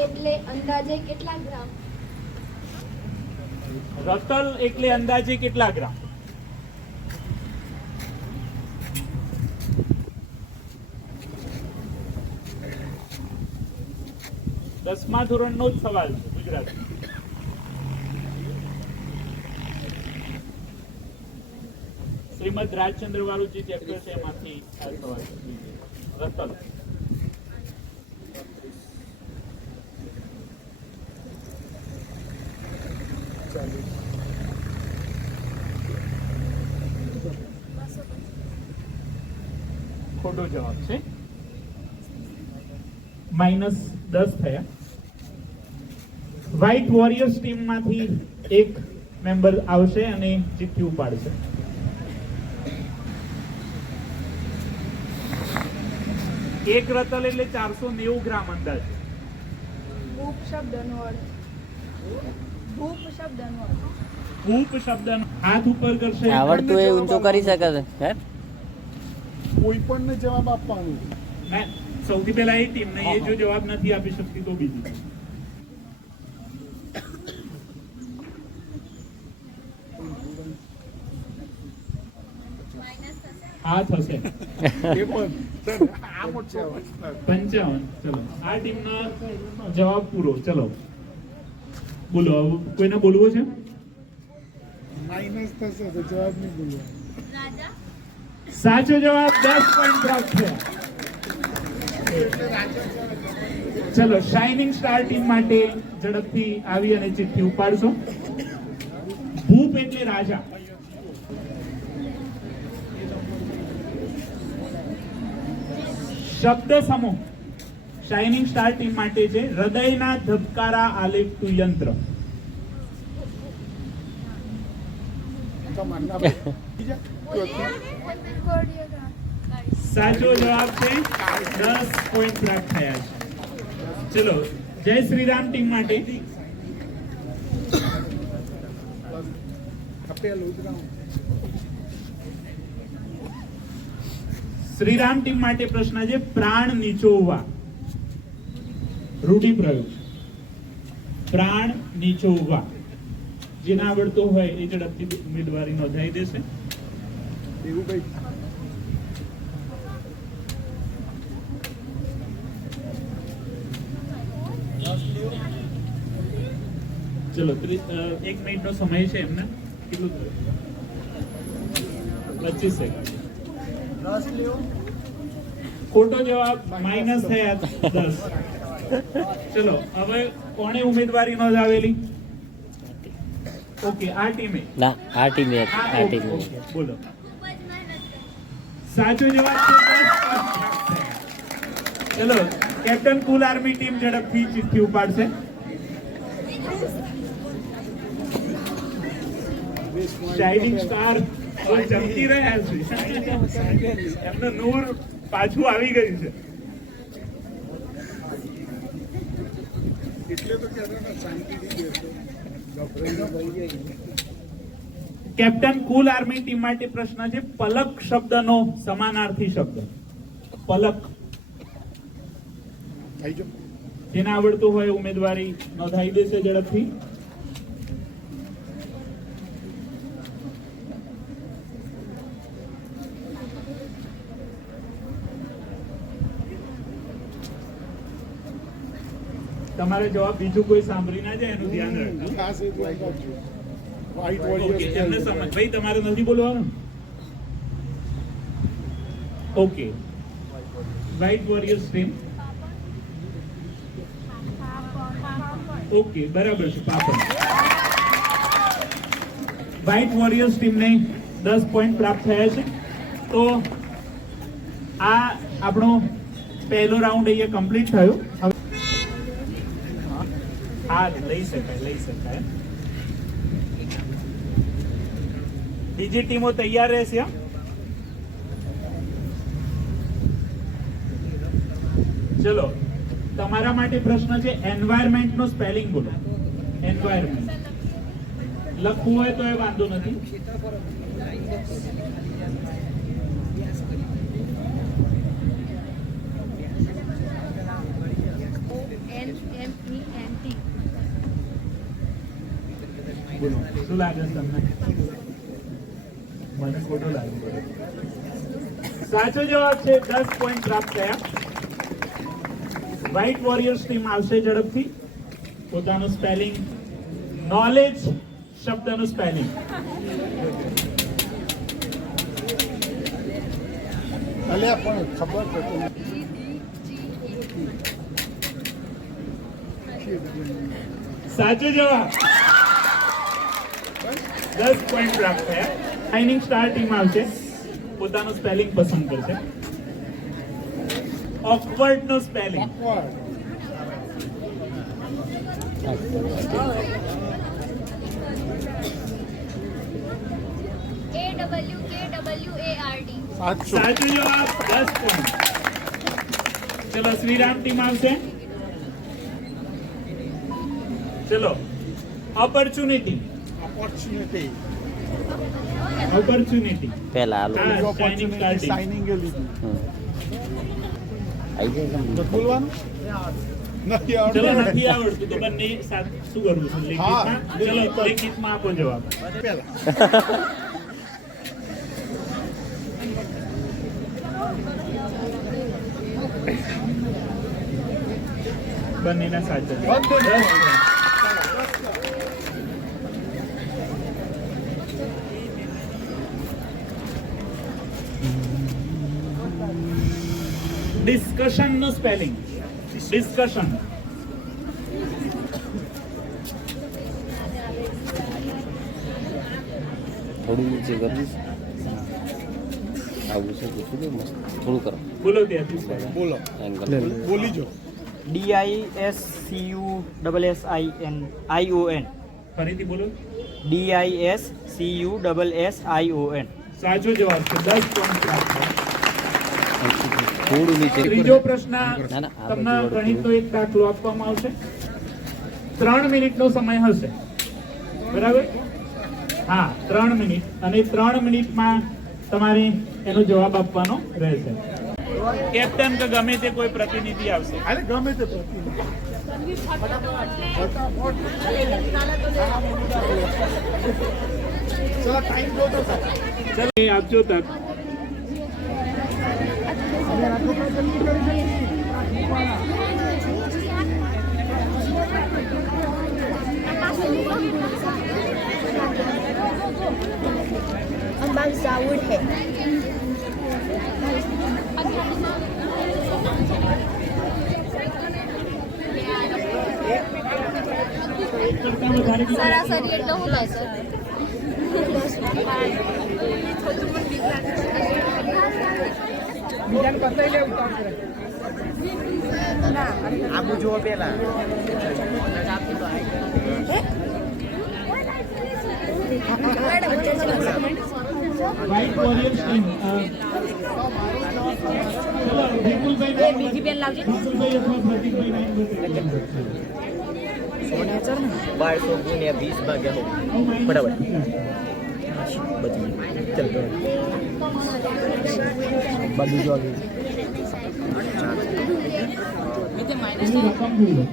એટલે અંદાજે કેટલા ગ્રામ? રતલ એટલે અંદાજે કેટલા ગ્રામ? દસમા ધોરણનો જ સવાલ છે ગુજરાતી. શ્રીમદ રાજચંદ્ર વાળું જે ચેપ્ટર છે એમાંથી આ સવાલ છે. રતલ ખોટો જવાબ છે. -10 થયા. વ્હાઇટ વોરિયર્સ ટીમમાંથી એક મેમ્બર આવશે અને ચિઠ્ઠી ઉપાડશે. એક રતલ એટલે 490 ગ્રામ અંદાજે. ભૂપ શબ્દનો અર્થ. ભૂપ શબ્દનો અર્થ. ભૂપ શબ્દનો હાથ ઉપર કરશે. આવડતું એ ઊંચો કરી શકે છે હે? કોઈ પણ ને જવાબ આપવાનો. ના, સૌથી પહેલા એ ટીમ ને એ જો જવાબ નથી આપી શકતી તો બીજી. હા થશે. 55. ચલો આ ટીમનો જવાબ પૂરો. ચલો બોલો, કોઈને બોલવું છે? માઇનસ થશે તો જવાબ નહીં બોલવાનો. સાચો જવાબ 10 પોઈન્ટ પ્રાપ્ત થયા. ચલો શાઇનિંગ સ્ટાર ટીમ માટે ઝડપથી આવી અને ચિઠ્ઠી ઉપાડશો. ભૂપ એટલે રાજા. શબ્દ સમૂહ શાઇનિંગ સ્ટાર ટીમ માટે છે હૃદયના ધબકારા આલેખતું યંત્ર. સાચો જવાબ છે. 10 પોઈન્ટ પ્રાપ્ત થયા છે. ચલો જય શ્રી રામ ટીમ માટે શ્રીરામ ટીમ માટે પ્રશ્ન છે પ્રાણ નીચોવવા. રૂઢિપ્રયોગ. પ્રાણ નીચોવવા. જેના આવડતો હોય એ ઝડપથી ઉમેદવારી નોંધાઈ દેશે. ચલો 1 મિનિટ નો સમય છે એમને. કેટલું 25 સેકન્ડ. ખોટો જવાબ. માઇનસ થયા 10. ચલો હવે કોણે ઉમેદવારી નોંધાવેલી? ઓકે આ ટીમે. ના આ ટીમે બોલો. સાચો જવાબ છે 10. ચલો કેપ્ટન કુલ આર્મી ટીમ ઝડપથી ચિઠ્ઠી ઉપાડશે. શાઇનિંગ સ્ટાર ચમકી રહ્યા છે. એમનું નૂર પાછું આવી ગયું છે. એટલે તો કહેતો ને શાંતિથી બેસો. કેપ્ટન કુલ આર્મી ટીમ માટે પ્રશ્ન છે પલક શબ્દનો સમાનાર્થી શબ્દ. પલક. જેને આવડતું હોય ઉમેદવારી નોંધાઈ દેશે ઝડપથી. તમારે જવાબ બીજું કોઈ સાંભળી ના જાય એનું ધ્યાન રાખજો. એમને સમજ ભાઈ તમારે નથી બોલવાનું. Okay white warriors team. Okay બરાબર છે. પાપડ. વ્હાઇટ વોરિયર્સ ટીમને 10 પોઈન્ટ પ્રાપ્ત થયા છે. તો આ આપણો પહેલો રાઉન્ડ અહીંયા કમ્પ્લીટ થયો. હા લઈ શકાય. બીજી ટીમો તૈયાર રહેશે. ચલો તમારા માટે પ્રશ્ન છે એન્વાયરમેન્ટ નો સ્પેલિંગ બોલો. એન્વાયરમેન્ટ લખવું હોય તો એ વાંધો નથી. NMENT. શું લાગે છે તમને? મને ખોટું લાગ્યું. સાચો જવાબ છે. 10 પોઈન્ટ પ્રાપ્ત થયા. વ્હાઇટ વોરિયર્સ ટીમ આવશે ઝડપથી. પોતાનું સ્પેલિંગ, નોલેજ શબ્દનું સ્પેલિંગ. અલ્યા પણ ખબર તો સાચો જવાબ. 10 પોઈન્ટ પ્રાપ્ત થયા. શાઇનિંગ સ્ટાર ટીમ આવશે. પોતાનું સ્પેલિંગ પસંદ કરશે. ઓકવર્ડ નો સ્પેલિંગ. AWKWARD. સાચો જવાબ. 10 પોઈન્ટ. ચલો શ્રીરામ ટીમ આવશે. ચલો ઓપોર્ચ્યુનિટી. ઓપોર્ચ્યુનિટી. પહેલા આલો હા, શાઇનિંગ સ્ટાર ટીમ. સાઇનિંગ એ લીધું આવી જાય તો બોલવાનું નથી ચલો આવડતું નથી આવડતું તો બંને સાથ શું કરવું છે લેખિતમાં? હા, ચલો લેખિતમાં. લેખિતમાં આપો જવાબ. પહેલા બંનેના સાચા જવાબ. બંને. 10 પોઈન્ટ. ડિસ્કશન નું સ્પેલિંગ. ડિસ્કશન. થોડું નીચે કરવું આવું છે પૂછું દે મસ્ત થોડું કરો બોલો ત્યાંથી. બોલો એંગલ બોલી જો DISCUSSION ફરીથી બોલો. DISCUSSION. સાચો જવાબ છે. 10 પોઈન્ટ પ્રાપ્ત થયા. થોડું નીચે ત્રીજો પ્રશ્ન ના, આ તમને બધું ગણિતનો એક દાખલો આપવામાં આવશે. 3 મિનિટનો સમય હશે. બરાબર? હા, 3 મિનિટ. અને 3 મિનિટમાં તમારે એનો જવાબ આપવાનો રહેશે. કેપ્ટન કે ગમે તે કોઈ પ્રતિનિધિ આવશે. અરે ગમે તે પ્રતિનિધિ. ચલો ટાઈમ દો તો ચલો એ આપજો તક. अंबाग जाऊड है. એક કરતાં વધારે કેટલા? સરાસરી એટલે શું થાય છે? આબુ જો પેલા વ્હાઇટ વોરિયર્સ ટીમ. ચલો વિપુલભાઈ બીજી બેન લાવજે. વિપુલભાઈ અથવા પ્રતિકભાઈ નામ બતાવો. 1200 ગુણ્યા 20 ભાગ્યા 100 બરાબર. બચી ચાલ બાજુ જો આવી એની રકમ જોઈ લો.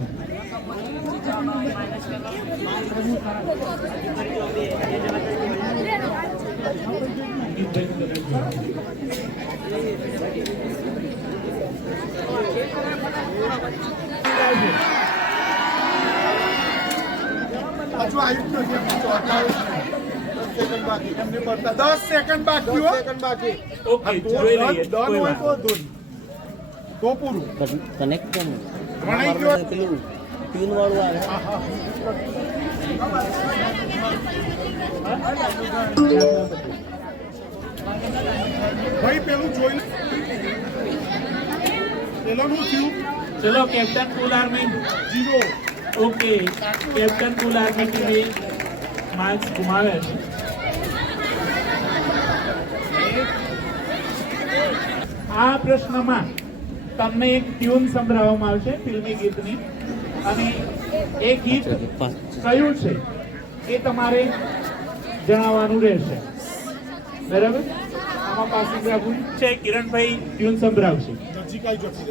હજુ આવ્યું જ નથી. 10 સેકન્ડ બાકી. એમને મળતા 10 સેકન્ડ બાકી. 10 સેકન્ડ બાકી. ઓકે, જોઈ લઈએ. ડન કોઈ હોય વાત તો ધૂન. તો પૂરું. કનેક્ટ કેમ વણાઈ ગયો. પેલું ટ્યુન વાળું આવે ભાઈ પેલું જોઈ લે. પેલાનું થયું ચલો કેપ્ટન કુલ આર્મી. 0. ઓકે, કેપ્ટન કુલ આર્મી ટીમે માર્ક્સ ગુમાવ્યા છે. આ પ્રશ્નમાં તમને એક ટ્યુન સંભળાવવામાં આવશે ફિલ્મી ગીતની, અને એ ગીત કયું છે એ તમારે જણાવવાનું રહેશે. બરાબર? આમાં પાસિંગ રાખવું છે. કિરણભાઈ ટ્યુન સંભળાવશે. નજીક આવી જશે.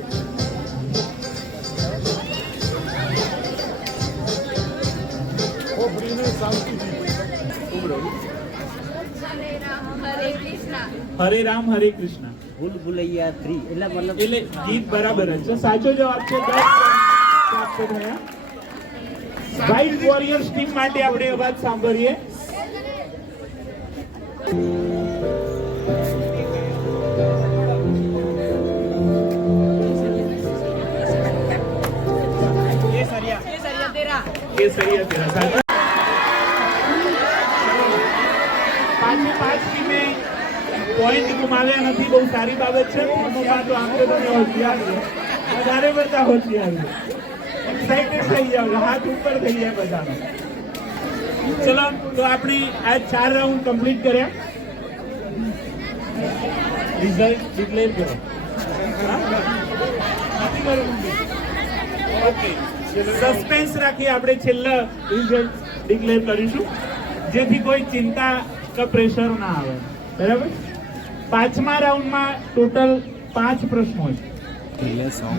ચોપડીને શાંતિથી હરે કૃષ્ણ. હરે રામ હરે કૃષ્ણ. ભૂલ ભૂલૈયા 3 એટલે મતલબ એટલે ગીત બરાબર જ છે. સાચો જવાબ છે 10 પ્રાપ્ત થયા. વ્હાઇટ વોરિયર્સ ટીમ માટે આપણે અવાજ સાંભળીએ. કેસરિયા તેરા સાચો. પાછી 5 ટીમે પોઈન્ટ ગુમાવ્યા નથી, બહુ સારી બાબત છે. ટીમોમાં તો આમ તો તમે હોશિયાર છો, વધારે પડતા હોશિયાર છો. એક્સાઇટેડ થઈ જાવ, હાથ ઉપર થઈ જાય બધાનો. ચલો તો આપણે આ 4 રાઉન્ડ કમ્પ્લીટ કર્યા. રિઝલ્ટ ડિક્લેર કરો. ઓકે, સસ્પેન્સ રાખી આપણે છેલ્લા રિઝલ્ટ ડિક્લેર કરીશું, જેથી કોઈ ચિંતા કે પ્રેશર ના આવે. બરાબર. 5મા રાઉન્ડમાં ટોટલ 5 પ્રશ્નો છે.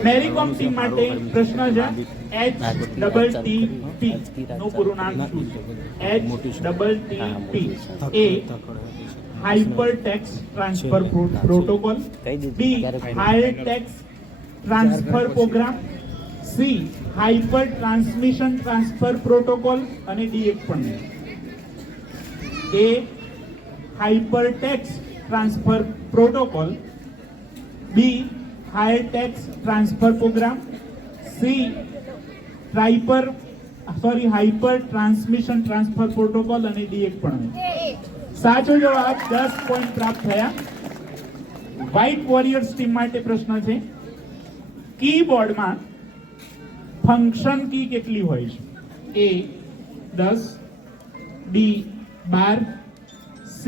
મેરીકોમ ટીમ માટે પ્રશ્ન છે HTTP નું પૂરું નામ શું છે? HTTP એ hyper text transfer protocol, B higher text transfer program, C hyper transmission transfer protocol અને D એક પણ નહીં. A hyper text transfer protocol, B higher text transfer program, C hyper transmission transfer protocol અને D એક પણ નહીં. સાચો જવાબ 10 પોઈન્ટ પ્રાપ્ત થયા. વ્હાઇટ વોરિયર્સ ટીમ માટે પ્રશ્ન છે કીબોર્ડમાં ફંક્શન કી કેટલી હોય છે? A 10, B 12, C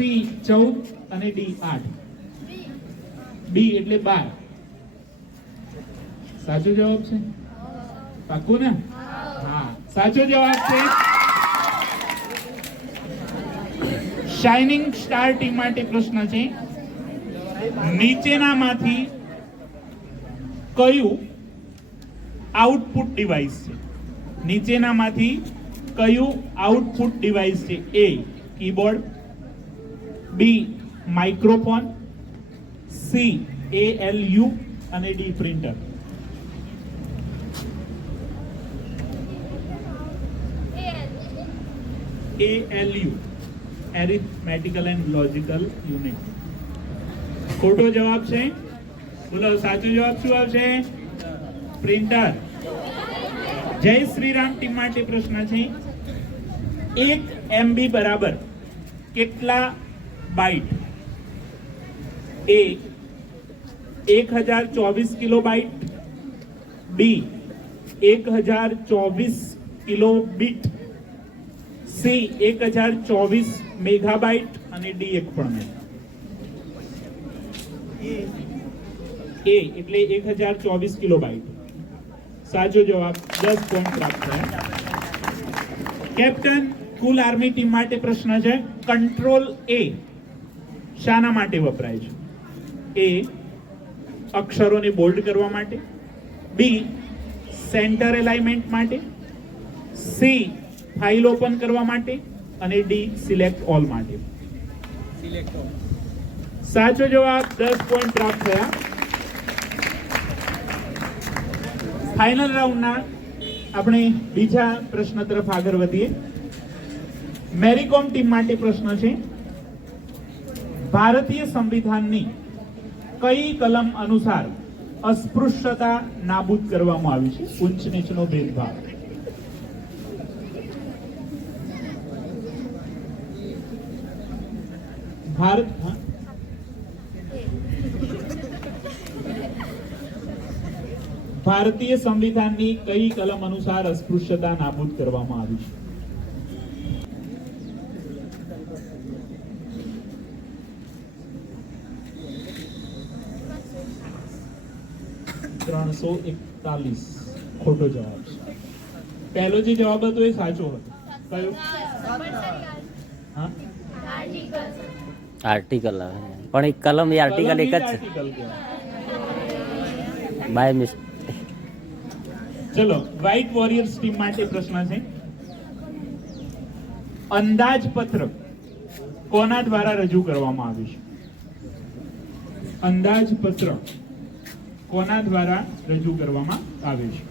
14 અને D 8. B એટલે 12. સાચો જવાબ છે? પાક્કું ને? હા, સાચો જવાબ છે. શાઇનિંગ સ્ટાર ટીમ માટે પ્રશ્ન છે નીચેનામાંથી કયું આઉટપુટ ડિવાઇસ છે? નીચેનામાંથી કયું આઉટપુટ ડિવાઇસ છે? A keyboard, B microphone, C ALU અને D printer. ALU arithmetical and logical unit. ખોટો જવાબ છે? બોલો સાચો જવાબ શું આવશે? પ્રિન્ટર. જય શ્રી રામ ટીમ માટે પ્રશ્ન છે 1 MB બરાબર કેટલા byte? A 1024 kilobyte, B 1024 kilobit, C 1024 megabyte અને D એક પણ નહીં. A એટલે 1024 કિલોબાઇટ. સાચો જવાબ 10 પોઈન્ટ પ્રાપ્ત થયા. કેપ્ટન કુલ આર્મી ટીમ માટે પ્રશ્ન છે કંટ્રોલ A શાના માટે વપરાય છે? A અક્ષરોને બોલ્ડ કરવા માટે, B સેન્ટર એલાઇનમેન્ટ માટે, C ફાઇલ ઓપન કરવા માટે અને D સિલેક્ટ ઓલ માટે. સાચો જવાબ 10 પોઈન્ટ પ્રાપ્ત થયા. ફાઇનલ રાઉન્ડના આપણે બીજા પ્રશ્ન તરફ આગળ વધીએ. મેરીકોમ ટીમ માટે પ્રશ્ન છે ભારતીય સંવિધાનની કઈ કલમ અનુસાર અસ્પૃશ્યતા નાબૂદ કરવામાં આવી છે? ઊંચ નીચનો ભેદભાવ. ભારતીય સંવિધાનની કઈ કલમ અનુસાર અસ્પૃશ્યતા નાબૂદ કરવામાં આવી છે? $341 ખોટો જવાબ છે. પહેલો જે જવાબ હતો એ સાચો હતો. કયો? હા, આર્ટિકલ આવે પણ એક કલમ એ આર્ટિકલ એક જ છે બાય મિસ્ટેક. ચલો વ્હાઇટ વોરિયર્સ ટીમ માટે પ્રશ્ન છે અંદાજપત્ર કોના દ્વારા રજૂ કરવામાં આવ્યું છે? અંદાજપત્ર કોના દ્વારા રજૂ કરવામાં આવ્યું છે?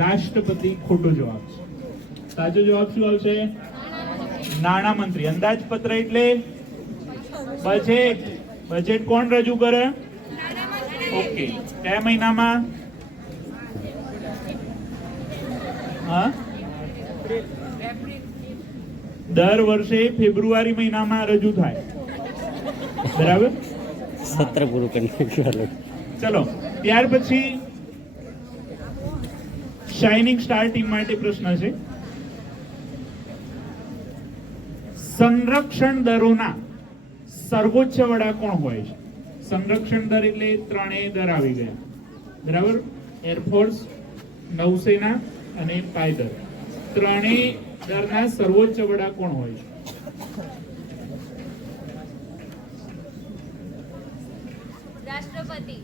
રાષ્ટ્રપતિ ખોટો જવાબ છે. સાચો જવાબ શું આવશે? નાણામંત્રી. અંદાજપત્ર એટલે બજેટ. બજેટ કોણ રજૂ કરે? ઓકે. કયા મહિનામાં? હા, દર વર્ષે ફેબ્રુઆરી મહિનામાં રજૂ થાય. બરાબર. સત્ર પૂરું કરી નાખ્યું. ચલો, ત્યાર પછી શાઇનિંગ સ્ટાર ટીમ માટે પ્રશ્ન છે. સંરક્ષણ દળોના સર્વોચ્ચ વડા કોણ હોય છે? સંરક્ષણ દળ એટલે ત્રણેય દળ આવી ગયા. બરાબર. એરફોર્સ, નૌસેના અને પાયદળ. ત્રણેય દળના સર્વોચ્ચ વડા કોણ હોય છે? રાષ્ટ્રપતિ.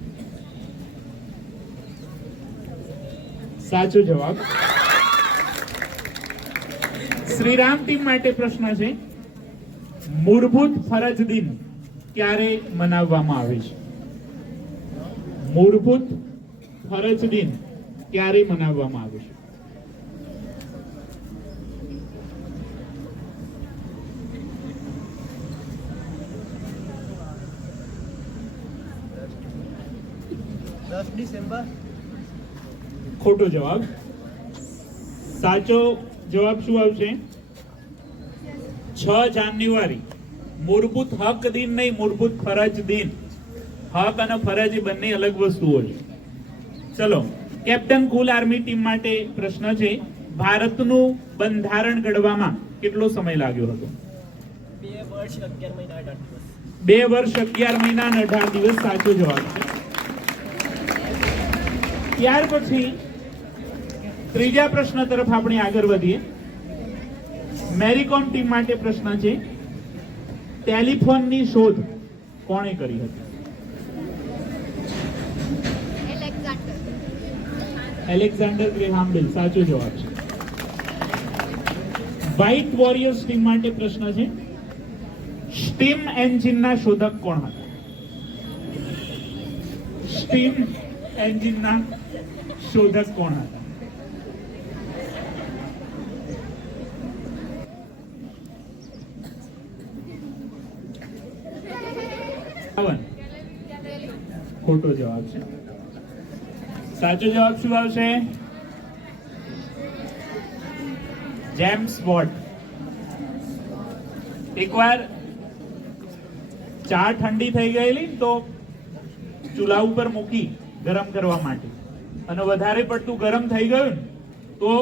સાચો જવાબ. શ્રીરામ ટીમ માટે પ્રશ્ન છે. મૂળભૂત ફરજ દિન ક્યારે મનાવવામાં આવે છે? મૂળભૂત ફરજ દિન ક્યારે મનાવવામાં આવે છે? ડિસેમ્બર. ખોટો જવાબ. સાચો જવાબ શું આવશે? 6 જાન્યુઆરી. મૂળભૂત હક દિન નહીં, મૂળભૂત ફરજ દિન. હક અને ફરજ એ બંને અલગ વસ્તુઓ છે. ચલો, કેપ્ટન કુલ આર્મી ટીમ માટે પ્રશ્ન છે. ભારતનું બંધારણ ઘડવામાં કેટલો સમય લાગ્યો હતો? 2 વર્ષ 11 મહિના 18 દિવસ. 2 વર્ષ 11 મહિના અને 18 દિવસ. સાચો જવાબ છે. ત્યાર પછી ત્રીજા પ્રશ્ન તરફ આપણે આગળ વધીએ. મેરીકોમ ટીમ માટે પ્રશ્ન છે. ટેલિફોનની શોધ કોણે કરી હતી? એલેક્ઝાન્ડર ગ્રેહામ બેલ. સાચો જવાબ છે. વ્હાઇટ વોરિયર્સ ટીમ માટે પ્રશ્ન છે. સ્ટીમ એન્જિનના શોધક કોણ હતા? સ્ટીમ એન્જિનના શોધક કોણ હતા? ખોટો જવાબ છે. સાચો જવાબ શું આવશે? James Watt. એકવાર ચા ઠંડી થઈ ગયેલી તો ચૂલા ઉપર મૂકી ગરમ કરવા માટે, અને વધારે પડતું ગરમ થઈ ગયું તો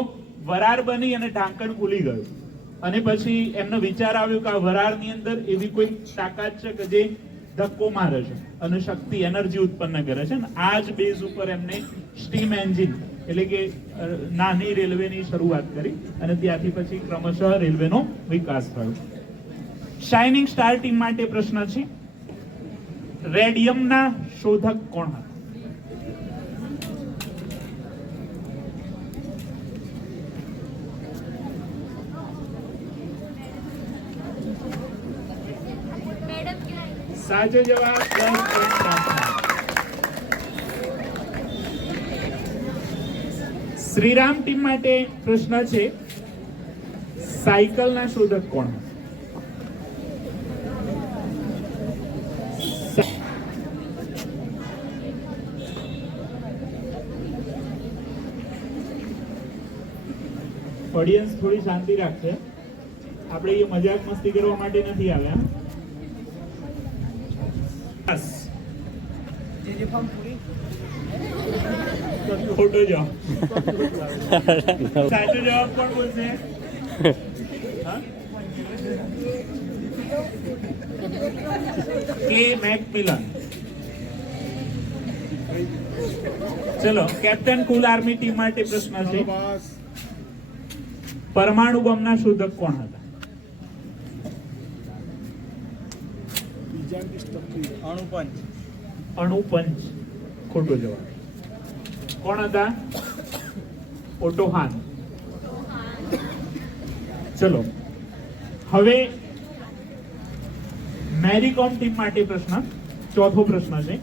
વરાળ બની અને ઢાંકણ ખુલી ગયું. અને પછી એમનો વિચાર આવ્યો કે આ વરાળની અંદર એવી કોઈ તાકાત છે કે જે ધક્કો મારે છે અને શક્તિ, એનર્જી ઉત્પન્ન કરે છે. આ જ બેઝ ઉપર એમને સ્ટીમ એન્જિન એટલે કે નાની રેલવેની શરૂઆત કરી અને ત્યાંથી પછી ક્રમશઃ રેલવેનો વિકાસ થયો. શાઇનિંગ સ્ટાર ટીમ માટે પ્રશ્ન છે. રેડિયમના શોધક કોણ હતા? સાચો જવાબ. શ્રીરામ ટીમ માટે પ્રશ્ન છે. સાયકલના શોધક કોણ? ઓડિયન્સ થોડી શાંતિ રાખશે. આપણે એ મજાક મસ્તી કરવા માટે નથી આવ્યા. ખોટો જવાબ. સાચો જવાબ કોણ બોલશે? ક્લે મેકમિલન. ચલો, કેપ્ટન કુલ આર્મી ટીમ માટે પ્રશ્ન છે. પરમાણુ બોમ્બના શોધક કોણ હતા? અણુપંચ. અણુપંચ ખોટો જવાબ. કોણ હતા? ઓટોહાન. ચલો હવે મેરી કોમ ટીમ માટે પ્રશ્ન, ચોથો પ્રશ્ન છે,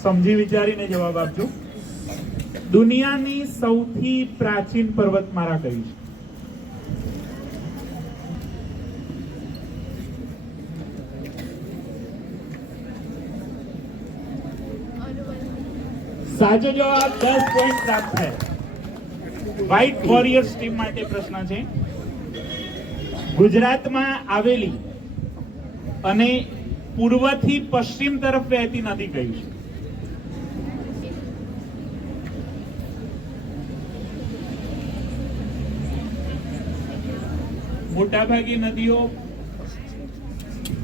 સમજી વિચારીને જવાબ આપજો. દુનિયાની સૌથી પ્રાચીન પર્વતમાળા કઈ છે? સાચો જવાબ. 10 પોઈન્ટ પ્રાપ્ત થયા. વ્હાઇટ વોરિયર્સ ટીમ માટે પ્રશ્ન છે, ગુજરાતમાં આવેલી અને પૂર્વથી પશ્ચિમ તરફ વહેતી નદી કઈ છે? મોટાભાગી નદીઓ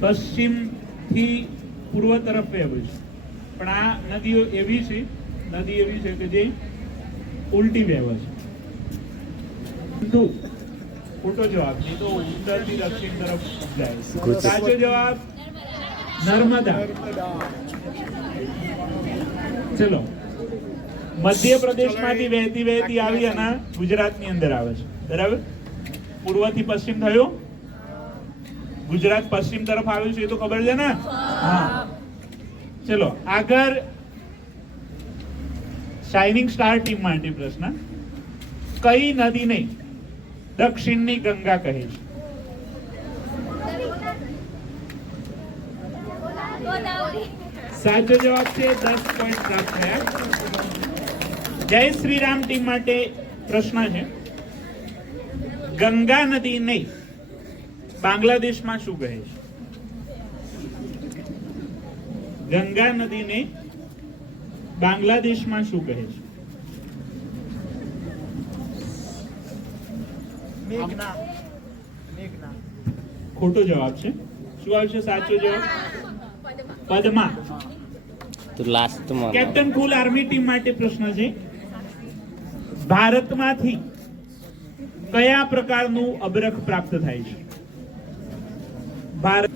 પશ્ચિમ થી પૂર્વ તરફ વહેવે છે, પણ આ નદી એવી છે કે જે ઉલટી વહેવે છે. પરંતુ ખોટો જવાબ. નહીં તો ઉત્તરથી દક્ષિણ તરફ જાય. સાચો જવાબ નર્મદા. ચલો મધ્યપ્રદેશમાંથી વહેતી આવી અને ગુજરાતની અંદર આવે છે. બરાબર? પૂર્વથી પશ્ચિમ થયું, ગુજરાત પશ્ચિમ તરફ આવ્યું છે, એ તો ખબર છે ને? હા. ચલો આગળ શાઇનિંગ સ્ટાર ટીમ માટે પ્રશ્ન, કઈ નદીને દક્ષિણની ગંગા કહે છે? ગોદાવરી. સાચો જવાબ છે. 10 પોઈન્ટ પ્રાપ્ત થયા. જય શ્રી રામ ટીમ માટે પ્રશ્ન છે, ગંગા નદીને બાંગ્લાદેશમાં શું કહે છે? ગંગા નદીને બાંગ્લાદેશમાં શું કહે છે? મેઘના. ખોટો જવાબ છે. શું આવશે સાચો જવાબ? પદ્મા. તો લાસ્ટમાં કેપ્ટન કુલ આર્મી ટીમ માટે પ્રશ્ન છે, ભારતમાંથી કયા પ્રકારનું અબરખ પ્રાપ્ત થાય છે? ભારત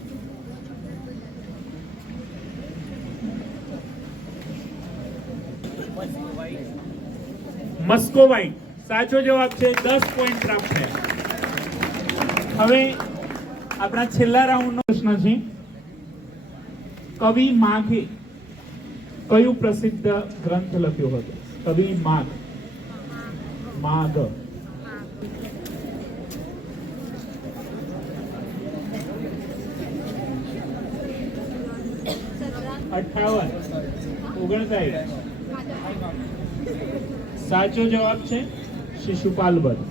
મસ્કોવાઇટ. સાચો જવાબ છે. 10 પોઈન્ટ પ્રાપ્ત થયા. હવે આપણા છેલ્લા રાઉન્ડનો પ્રશ્ન છે, કવિ માઘે કયું પ્રસિદ્ધ ગ્રંથ લખ્યો હતો? કવિ માઘ. માઘ. અઠાવન 59. સાચો જવાબ છે શિશુપાલ વધ.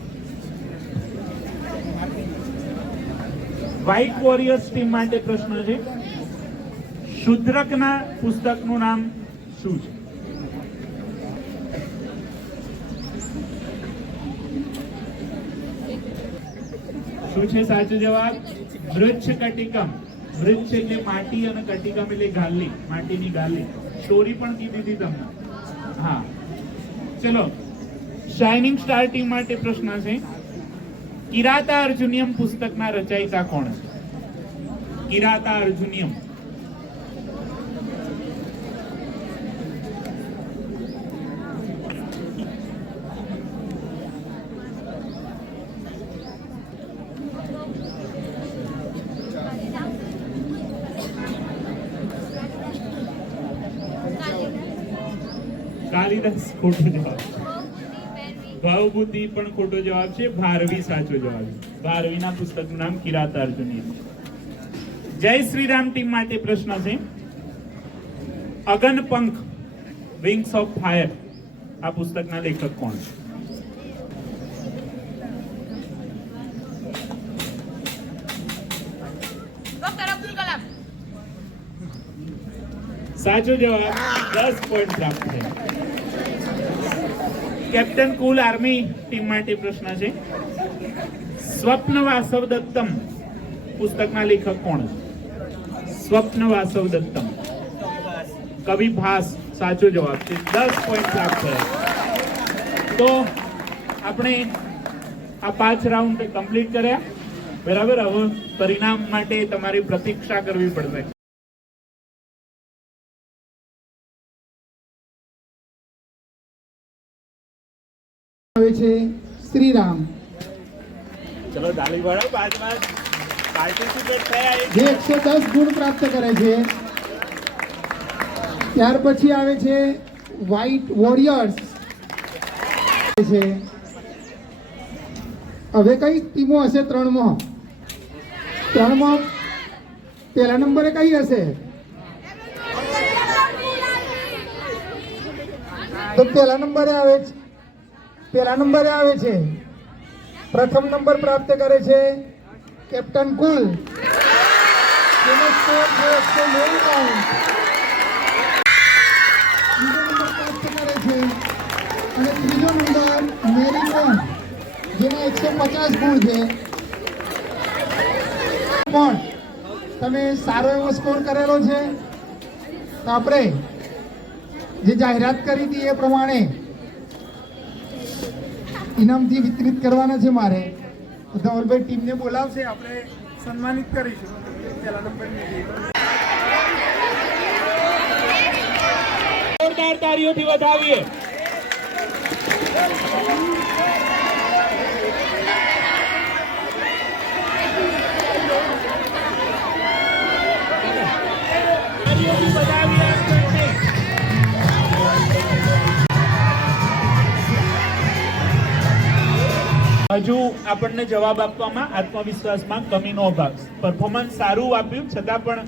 વ્હાઇટ વોરિયર્સ ટીમ માટે પ્રશ્ન છે, શુદ્રકના પુસ્તકનું નામ શું છે? શું છે સાચો જવાબ? વૃક્ષ કટિકમ. વૃક્ષ એટલે માટી અને કટિકમ એટલે ગાલી, માટીની ગાલી. સ્ટોરી પણ કીધી હતી તમને. હા. ચલો શાઇનિંગ સ્ટાર ટીમ માટે પ્રશ્ન છે, કિરાતા અર્જુનિયમ પુસ્તકના રચયિતા કોણ છે? કિરાતા અર્જુનિયમ. કાલિદાસ. ખોટો જવાબ. ભાવભૂતિ પણ ખોટો જવાબ છે. ભારવી સાચો જવાબ. ભારવીના પુસ્તકનું નામ કિરાતા અર્જુનિયમ. જય શ્રી રામ ટીમ માટે પ્રશ્ન છે, અગન પંખ વિંગ્સ ઓફ ફાયર આ પુસ્તકના લેખક કોણ છે? ડોક્ટર અબ્દુલ કલામ. સાચો જવાબ. 10 પોઈન્ટ પ્રાપ્ત થયા. કેપ્ટન કુલ આર્મી ટીમ માટે પ્રશ્ન છે, સ્વપ્ન વાસવ દત્તમ પુસ્તકના લેખક કોણ છે? સ્વપ્ન વાસવ દત્તમ. કવિ ભાસ. સાચો જવાબ છે. 10 પોઈન્ટ પ્રાપ્ત થયા. તો આપણે આ 5 રાઉન્ડ કમ્પ્લીટ કર્યા. બરાબર, હવે પરિણામ માટે તમારી પ્રતીક્ષા કરવી પડશે. આવે છે શ્રીરામ, ચલો તાળી પાડો. 5 વાર પાર્ટિસિપેટ થયા જે 110 ગુણ પ્રાપ્ત કરે છે. ત્યાર પછી આવે છે વ્હાઇટ વોરિયર્સ છે. હવે કઈ ટીમો હશે? ત્રણમાં પહેલા નંબરે કઈ હશે? તો પહેલા નંબરે આવે છે પ્રથમ નંબર પ્રાપ્ત કરે છે કેપ્ટન કુલ. તેનો સ્કોર છે 109 કાઉન્ટ. બીજો નંબર પ્રાપ્ત કરે છે અને ત્રીજો નંબર મેરી કોમ, જેના 150 ગુણ છે. પણ તમે સારો એવો સ્કોર કરેલો છે, તો આપણે જે જાહેરાત કરી હતી એ પ્રમાણે ઇનામથી વિતરિત કરવાના છે. મારે ધવલભાઈ ટીમને બોલાવશે, આપણે સન્માનિત કરીશું. પહેલા નંબરની જોરદાર તાળીઓથી વધાવીએ. તાળીઓથી વધાવીએ. હજુ આપણને જવાબ આપવામાં આત્મવિશ્વાસમાં કમીનો અભાવ. પરફોર્મન્સ સારું આપ્યું છતાં પણ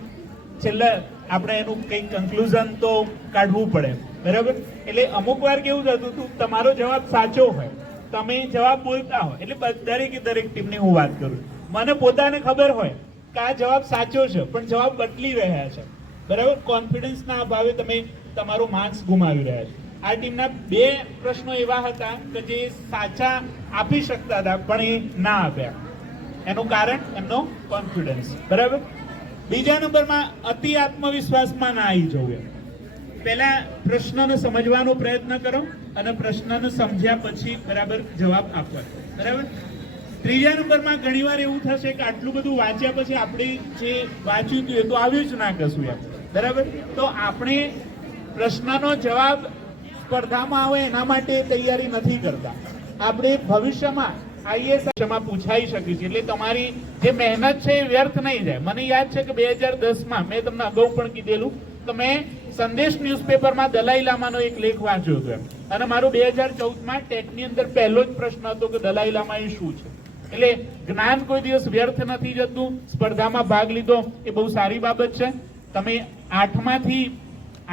છેલ્લે આપણે એનું કંઈક કન્ક્લુઝન તો કાઢવું પડે, બરાબર? એટલે અમુક વાર કેવું થતું હતું, તમારો જવાબ સાચો હોય, તમે જવાબ બોલતા હોય, એટલે દરેકે દરેક ટીમની હું વાત કરું, મને પોતાને ખબર હોય કે આ જવાબ સાચો છે પણ જવાબ બદલી રહ્યા છે, બરાબર? કોન્ફિડન્સના અભાવે તમે તમારો માર્ક્સ ગુમાવી રહ્યા છો. આ ટીમના 2 પ્રશ્નો એવા હતા કે જે સાચા આપી શકતા હતા પણ એ ના આપ્યા. એનું કારણ એમનો કોન્ફિડન્સ, બરાબર? બીજા નંબરમાં અતિ આત્મવિશ્વાસમાં ના આવી જવું. પહેલા પ્રશ્નને સમજવાનો પ્રયત્ન કરો અને પ્રશ્નને સમજ્યા પછી બરાબર જવાબ આપવા, બરાબર? ત્રીજા નંબરમાં ઘણીવાર એવું થશે કે આટલું બધું વાંચ્યા પછી આપણે જે વાંચ્યું હતું એ તો આવ્યું જ ના કશું એમ, બરાબર? તો આપણે પ્રશ્નનો જવાબ સ્પર્ધામાં આવે એના માટે તૈયારી નથી કરતા. આપણે ભવિષ્યમાં IAS પૂછાઈ શકીએ છીએ, એટલે તમારી જે મહેનત છે એ વ્યર્થ નહીં જાય. મને યાદ છે કે 2010માં મેં તમને અગાઉ પણ કીધેલું કે મેં સંદેશ ન્યૂઝપેપરમાં દલાઈ લામાનો એક લેખ વાંચ્યો હતો અને મારો 2014માં ટેટની અંદર પહેલો જ પ્રશ્ન હતો કે દલાઈ લામા એ શું છે. એટલે જ્ઞાન કોઈ દિવસ વ્યર્થ નથી જતું. સ્પર્ધામાં ભાગ લીધો એ બહુ સારી બાબત છે. તમે 8માંથી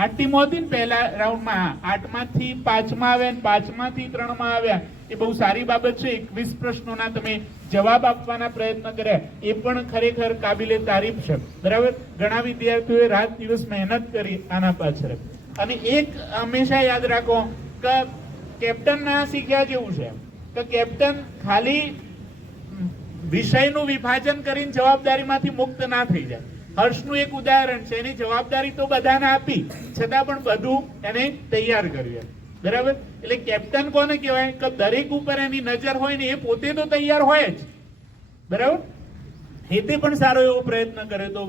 8 ટીમો હતી ને પહેલા રાઉન્ડમાં, 8માંથી 5માં આવ્યા ને 5માંથી 3માં આવ્યા, એ બહુ સારી બાબત છે. 21 પ્રશ્નોના તમે જવાબ આપવાના પ્રયત્ન કર્યા, એ પણ ખરેખર કાબિલે તારીફ છે, બરાબર? ઘણા વિદ્યાર્થીઓએ રાત દિવસ મહેનત કરી આના પાછળ. અને એક હંમેશા યાદ રાખો કે કેપ્ટન ના શીખ્યા જેવું છે કે કેપ્ટન ખાલી વિષયનું વિભાજન કરીને જવાબદારીમાંથી મુક્ત ના થઈ જાય. હર્ષનું એક ઉદાહરણ છે, એની જવાબદારી તો બધાને આપી છતાં પણ બધું એને તૈયાર કર્યું, બરાબર? એટલે કેપ્ટન કોને કહેવાય કે દરેક ઉપર એની નજર હોય ને એ પોતે તો તૈયાર હોય જ, બરાબર? હેતે પણ સારો એવો પ્રયત્ન કર્યો તો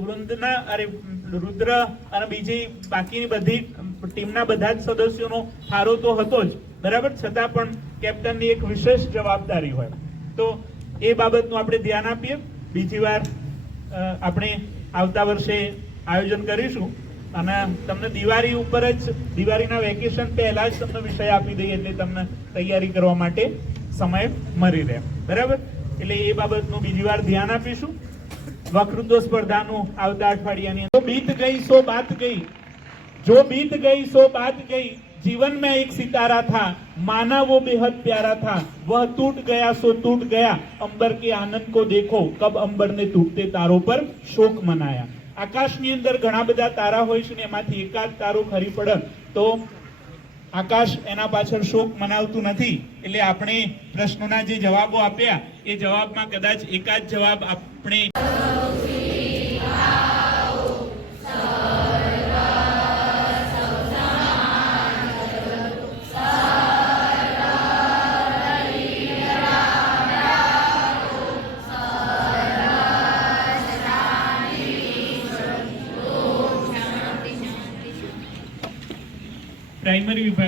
રુદ્ર અને બીજી બાકીની બધી ટીમના બધા જ સદસ્યોનો સારો તો હતો જ, બરાબર? છતાં પણ કેપ્ટનની એક વિશેષ જવાબદારી હોય તો એ બાબતનું આપણે ધ્યાન આપીએ. બીજી વાર આપણે આવતા વર્ષે આયોજન કરીશું અને તમને દિવાળી ઉપર જ, દિવાળીના વેકેશન પહેલા જ તમને વિષય આપી દઈએ એટલે તમને તૈયારી કરવા માટે સમય મળી રહે, બરાબર? એટલે એ બાબતનું બીજી વાર ધ્યાન આપીશું. વક્તૃત્વ સ્પર્ધાનું આવતા અઠવાડિયાની અંદર બીત ગઈ સો બાત ગઈ, જો બીત ગઈ સો બાત ગઈ, जीवन में एक सितारा था, माना वो बेहद प्यारा था, वह टूट गया सो टूट गया, अंबर के आनंद को देखो, कब अंबर ने टूटते तारों पर शोक मनाया. આકાશની અંદર ઘણા બધા તારા હોય છે ને એમાંથી એકાદ તારો ખરી પડે તો આકાશ એના પાછળ શોક મનાવતું નથી. એટલે આપણે પ્રશ્નોના જે જવાબો આપ્યા એ જવાબમાં કદાચ એકાદ જવાબ આપણે પ્રાઇમરી વિભાગ